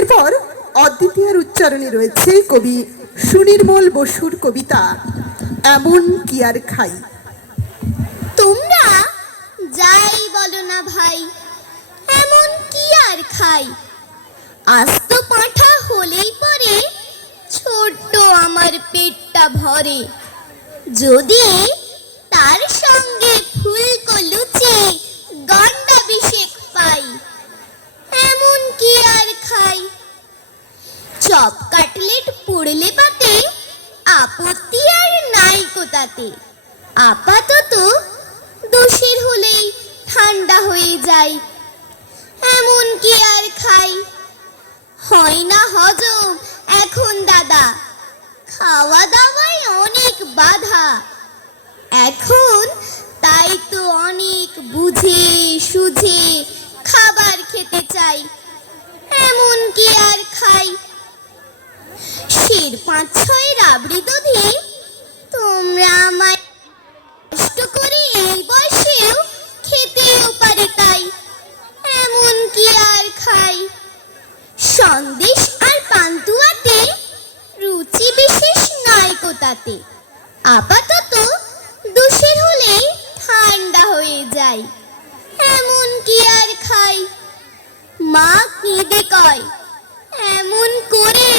এরপর অদ্বিতীয়ার উচ্চারণে রয়েছে কবি সুনির্মল বসুর কবিতা এমন কি আর খাই। তোমরা যাই বলো না ভাই, এমন কি আর খাই। আস্ত পাঁঠা হলেই পরে ছোট্ট আমার পেটটা ভরে। যদি তার সঙ্গে ফুলকো লুচি গন্ডা বিশেক পাই, এমন কি আর খাই। চপ কাটলেট পুড়লে পাতে আপত্তি আর নাই কোতাতে। আপাতত দোষের হলেই ঠান্ডা হয়ে যায়, এমন কি আর খাই। হয় না হজম এখন দাদা, খাওয়া দাওয়ায় অনেক বাধা। এখন তাই তো অনেক বুঝে সুঝে খাবার খেতে চাই, এমন কি আর খাই। সের ৫-৬ রাবড়ি দুধে তোমরা আমায় কষ্ট করে এই বয়সেও খেতেও পারে তাই, এমন কি আর খাই। সন্দেশ আর পান্তুয়াতে রুচি বিশেষ নাই কোতাতে। আপাতত দোষের হলেই ঠান্ডা হয়ে যায়, এমন কি আর খাই। মা কেঁদে কয়, এমন করে